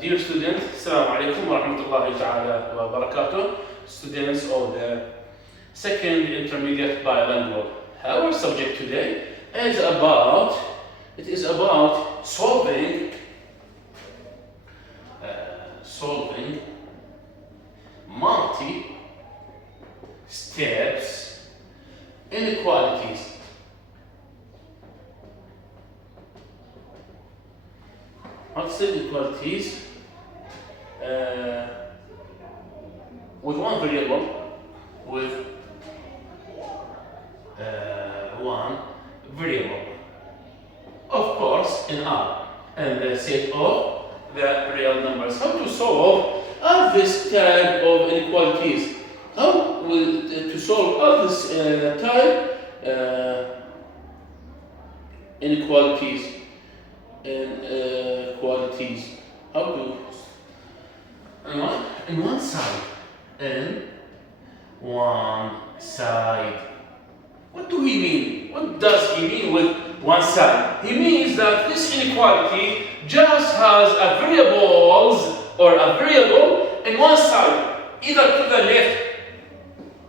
Dear students, Assalamu alaikum wa rahmatullahi ta'ala wa barakatuh. Students of the second intermediate bilingual. Our subject today is about solving multi-steps inequalities. Inequalities with one variable, of course, in R, and the set of the real numbers. How to solve all this type of inequalities? How to solve all this type inequalities? How to in one side. What do we mean? What does he mean with one side? He means that this inequality just has a variable in one side, either to the left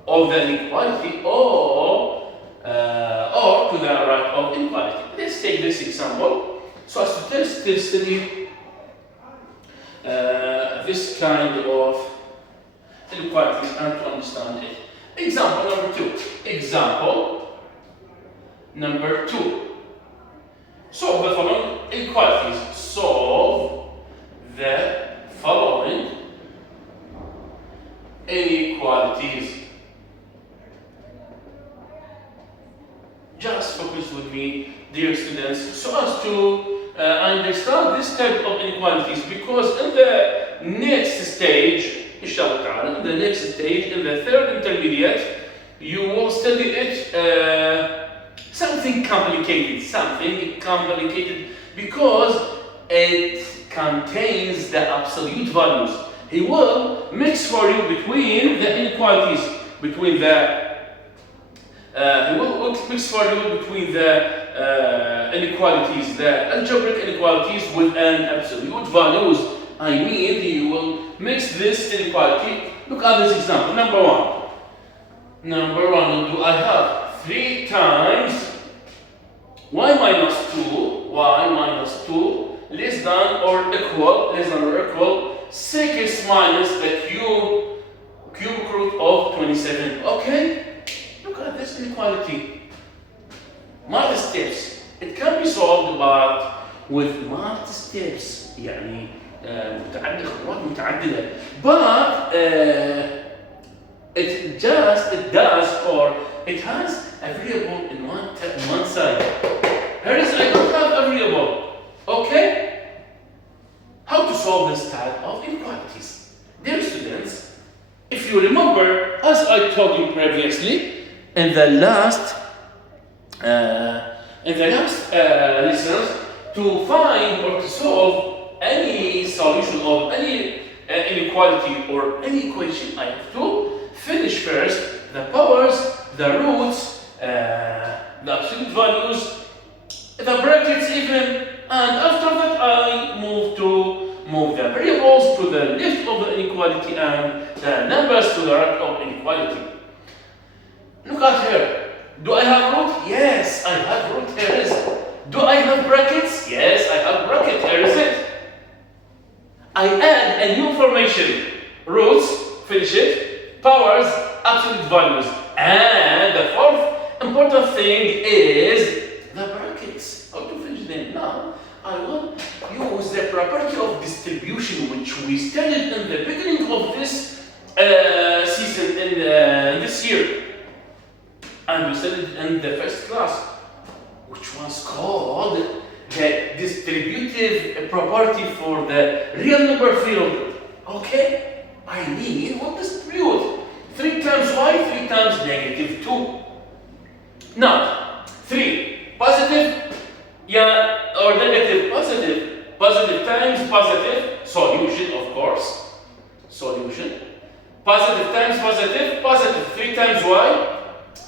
of the inequality or to the right of inequality. Let's take this example so as to study this kind of inequalities and to understand it. Example number two. Solve the following inequalities. Solve the following inequalities. Just focus with me, dear students, so as to understand this type of inequalities, because in the next stage, inshallah, in the third intermediate, you will study it something complicated because it contains the absolute values. He will mix for you between the inequalities, between the inequalities, the algebraic inequalities with an absolute values. I mean, you will mix this inequality. Look at this example. Number one, do I have 3 times y minus 2 less than or equal 6 minus the cubic root of 27. Okay? Look at this inequality. Multi-steps. It can be solved but with multi-steps. يعني متعددة. But it has a variable in one side. Here is I don't have a variable. Okay? How to solve this type of inequalities? Dear students, if you remember, as I told you previously, in the last lessons, to find or to solve any solution of any inequality or any equation, I have to finish first the powers, the roots, the absolute values, the brackets even, and after that I move the variables to the left of the inequality and the numbers to the right of inequality. Look at here. Do I have root? Yes, I have root. Here is. Do I have brackets? Yes, I have bracket. Here is it. I add a new formation. Roots, finish it. Powers, absolute values. And the fourth important thing is the brackets. How to finish them? Now, I will use the property of distribution, which we studied in the beginning of this season, in this year. And we studied in the first class, which was called the distributive property for the real number field. Okay? I mean, what distribute? 3 times y, 3 times negative 2. Now, 3 positive, or negative positive. Positive times positive, solution, of course. Solution. Positive times positive, 3 times y,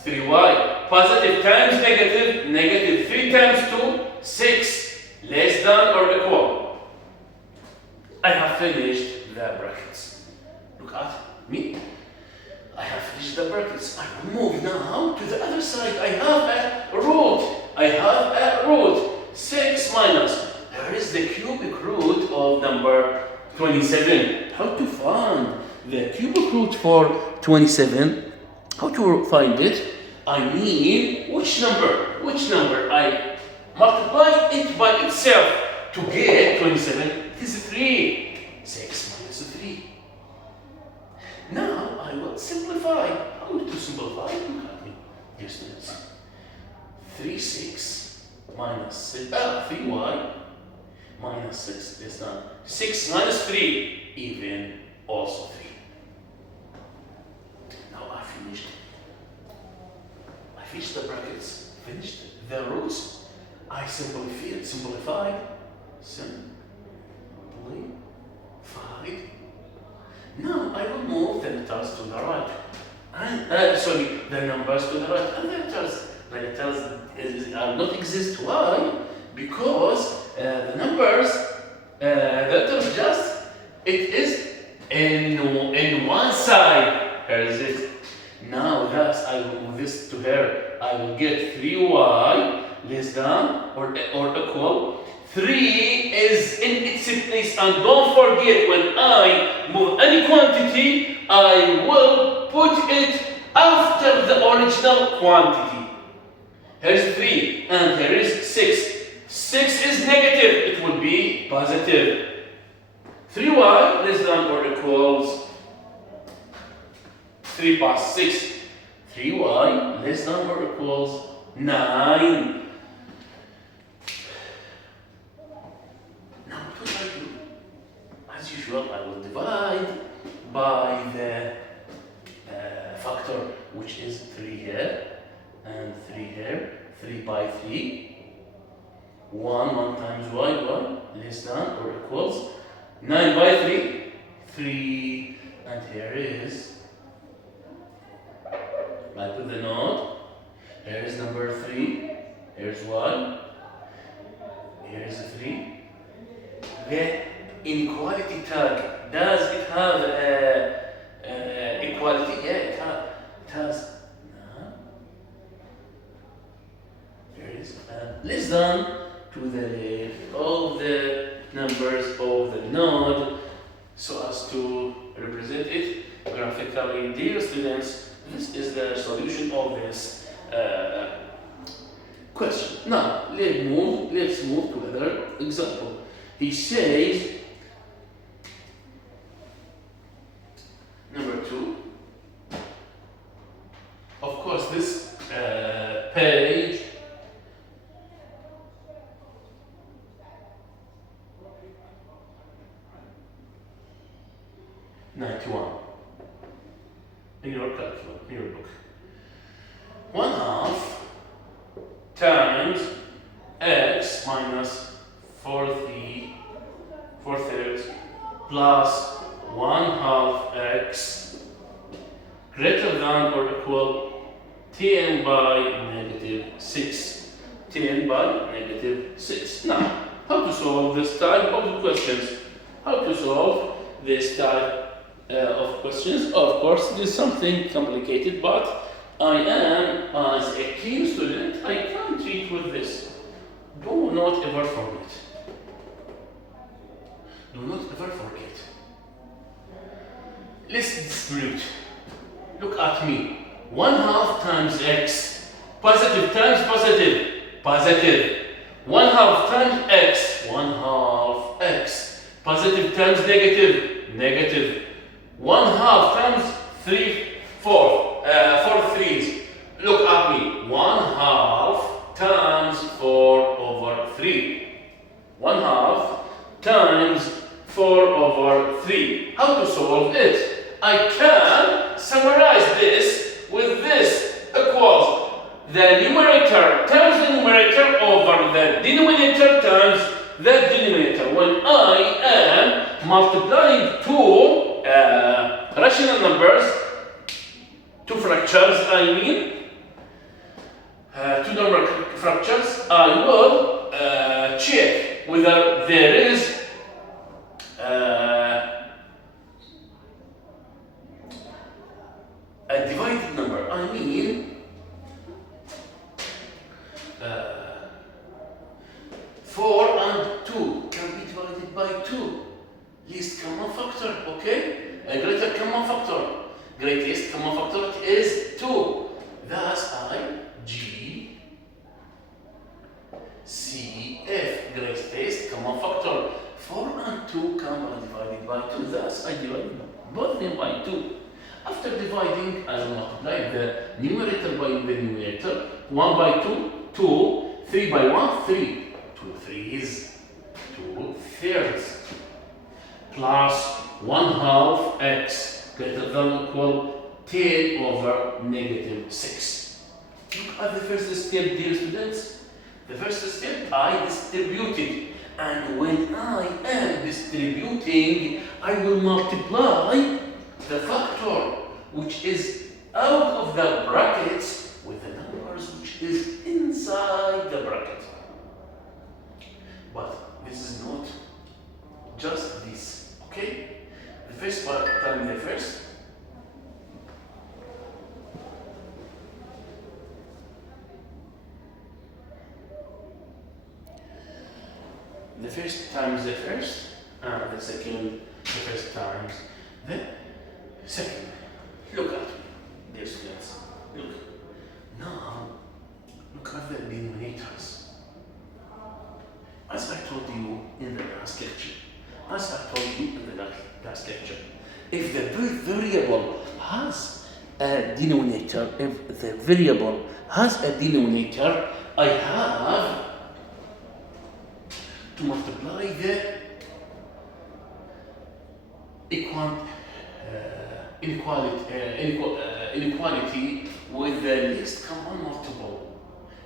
3y. Positive times negative, 3 times 2, 6. Less than or equal. I have have finished the brackets. Look at me. I have finished the brackets. I will move now to the other side. I have a root. 6 minus. There is the cubic root of number 27. How to find the cubic root for 27? How to find it? I mean, which number? I multiply it by itself to get 27. It is 3. 6 minus 3. Now I will simplify. How to simplify? Look at me. Dear students. 6 minus 6. 3y minus 6 is done. 6 minus 3, even also 3. Now I finished the brackets, finished the roots. I simplified. Now I will move the letters to the right. The numbers to the right. And the letters are not exist. Why? Because the numbers, the letters just, it is in one side. Here is it. Now thus I will move this to here. I will get 3y less than or equal. 3 is in its place, and don't forget, when I move any quantity, I will put it after the original quantity. Here is 3 and here is 6. 6 is negative, it will be positive. 3y less than or equals 3 plus 6. 3y less than or equals 9. Now what will I do? As usual, I will divide by the factor, which is 3 here and 3 here. 3 by 3. 1 times y, less than or equals 9 by 3. 3, and here is, I put the node. Here is number 3. Here's 1. Here is 3. The inequality tag, does it have equality? Yeah, it has. Here is less than to the left of the numbers of the node, so as to represent it graphically. Dear students, this is the solution of this question. Now let's move to another example. He says, number 2. Of course, this page in your calculator, in your book. 1/2 times x minus 4/3 plus 1/2 x greater than or equal 10 by negative 6. 10 by negative 6. Now, how to solve this type of questions? How to solve this type of questions? Of course, it is something complicated, but I am, as a keen student, I can treat with this. Do not ever forget. Do not ever forget. Let's distribute. Look at me. 1/2 times x. Positive times positive. Positive. 1/2 times x. 1/2 x. Positive times negative. Negative. 1/2 times 4 threes. Look at me. 1/2 times 4/3. 1/2 times 4/3. How to solve it? I can summarize this with this equals the numerator times the numerator over the denominator times the denominator. When I am multiplying two rational numbers, two fractures, two number fractures, I will check whether there is 4 and 2 can be divided by 2. Least common factor, okay? A greater common factor. Greatest common factor is 2. Thus, G, C, F. Greatest common factor. 4 and 2 can be divided by 2. Thus, I divide both of them by 2. After dividing, I will multiply the numerator by the numerator. 1 by 2, 2. 3 by 1, 3. 2 threes, 2 thirds. Plus 1/2 x greater than or equal 10 over negative 6. Look at the first step, dear students. The first step, I distributed. And when I am distributing, I will multiply the factor which is out of the brackets with the numbers which is inside the bracket. But this is not just this, okay? The first part, time the first. The first times the first, and the second, the first times the second. Look at me, dear students. Look. Now, look at the denominators. As I told you in the last lecture, if the variable has a denominator, I have to multiply the inequality with the least common multiple.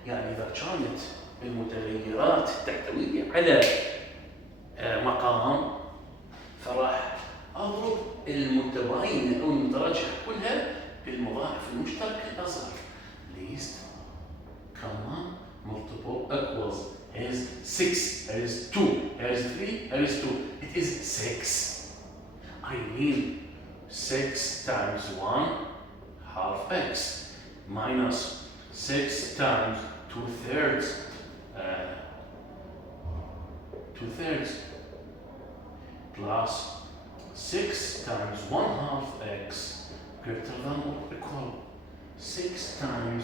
يعني إذا كانت المتغيرات تحتوي على مقام فراح أضرب المتباينة أو المتراجحة كلها بالمضاعف المشترك الأصغر. Least common multiple equals. Here is 6, here is 2, here is 3, here is 2. It is 6. I mean 6 times 1 half x minus 6 times 2 thirds plus 6 times 1/2 x greater than or equal 6 times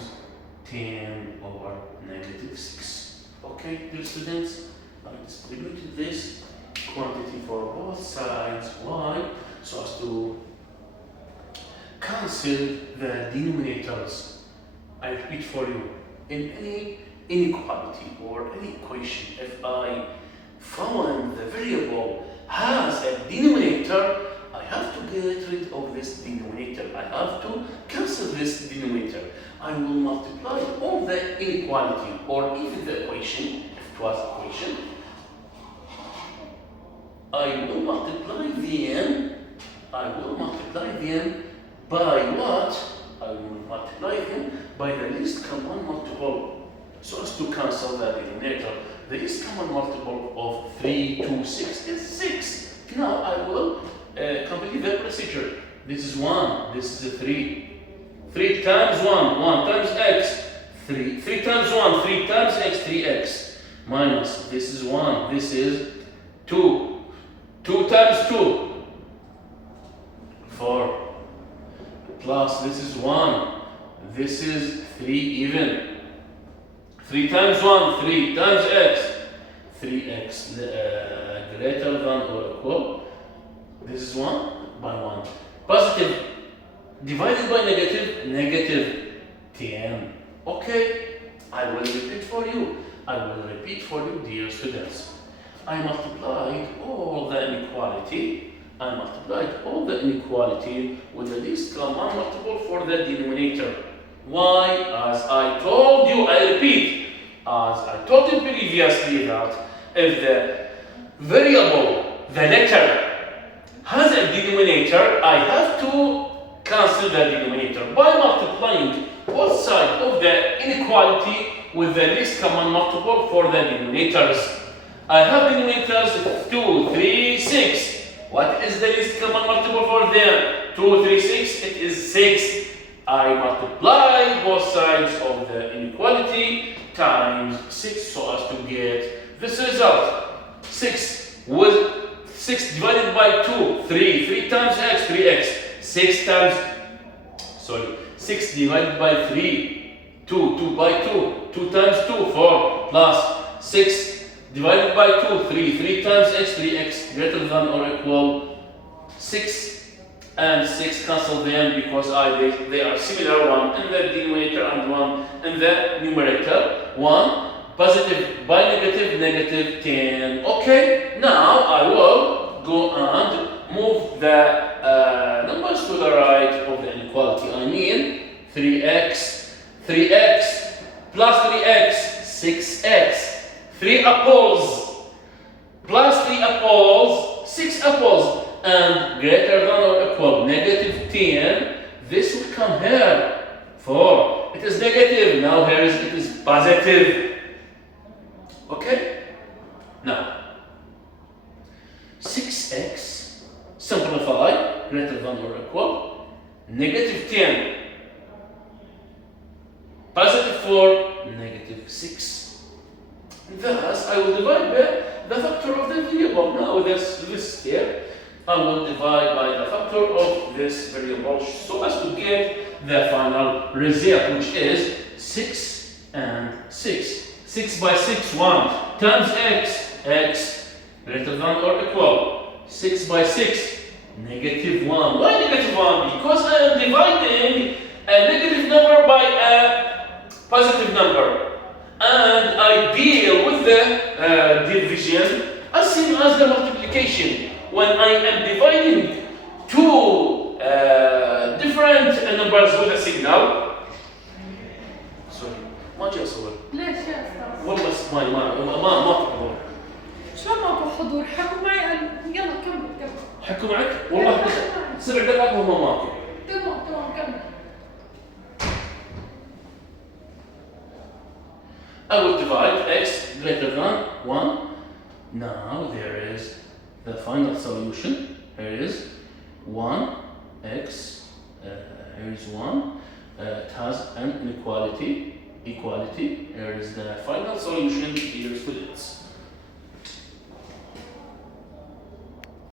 10 over negative 6. Okay, dear students, I distributed this quantity for both sides. Why? So as to cancel the denominators. I repeat for you, in any inequality or any equation, if I found the variable has a denominator, I have to get rid of this denominator. I have to cancel this denominator. I will multiply all the inequality or even the equation, if it was equation, I will multiply them by what? I will multiply them by the least common multiple so as to cancel the denominator. The least common multiple of 3 to 6 is 6. Now I will complete the procedure. This is 1, this is a 3. 3 times 1, 1 times x, 3. 3 times 1, 3 times x, 3x. Minus, this is 1, this is 2. 2 times 2, 4. Plus, this is 1, this is 3 even. 3 times 1, 3 times x, 3x greater than or equal. This is 1 by 1. Positive divided by negative, negative 10. Okay, I will repeat for you. Dear students. I multiplied all the inequality with the least common multiple for the denominator. Why? As I told you, I repeat, as I told you previously, that if the variable, the letter, has a denominator, I have to cancel the denominator by multiplying both sides of the inequality with the least common multiple for the denominators. I have denominators 2, 3, 6. What is the least common multiple for them? 2, 3, 6. It is 6. I multiply both sides of the inequality times 6 so as to get this result 6 with 6 divided by 2, 3. 3 times x, 3x. 6 divided by 3, 2. 2 by 2. 2 times 2, 4. Plus 6 divided by 2, 3. 3 times x, 3x. Greater than or equal 6 and 6. Cancel them because they are similar. 1 in the denominator and 1 in the numerator. 1 positive by negative, negative 10. Okay, now I will go and move the numbers to the right of the inequality. I mean 3x plus 3x, 6x. 3 apples plus 3 apples, 6 apples, and greater than or equal negative 10. This will come here. 4. It is negative. Now here it is positive. Okay? Now 6x simplify greater than or equal negative 10 positive 4 negative 6. Thus I will divide by the factor of the variable. Now this here I will divide by the factor of this variable so as to get the final result, which is 6 and 6. 6 by 6, 1 times x greater than or equal 6 by 6, negative 1. Why negative 1? Because I am dividing a negative number by a positive number. And I deal with the division as same as the multiplication. When I am dividing two different numbers with a signal. Sorry, ما جاء صور. ليش يا أستاذ؟ والله اسمعي ما حضور. شلون ماكو حضور؟ حكوا معي يلا كمل. حكوا معك؟ والله 7 دقائق وهم ماكو. تمام كمل. I will divide x greater than 1. Now there is the final solution. Here is 1x. Here is 1. It has an inequality. Here is the final solution. Here is the limits.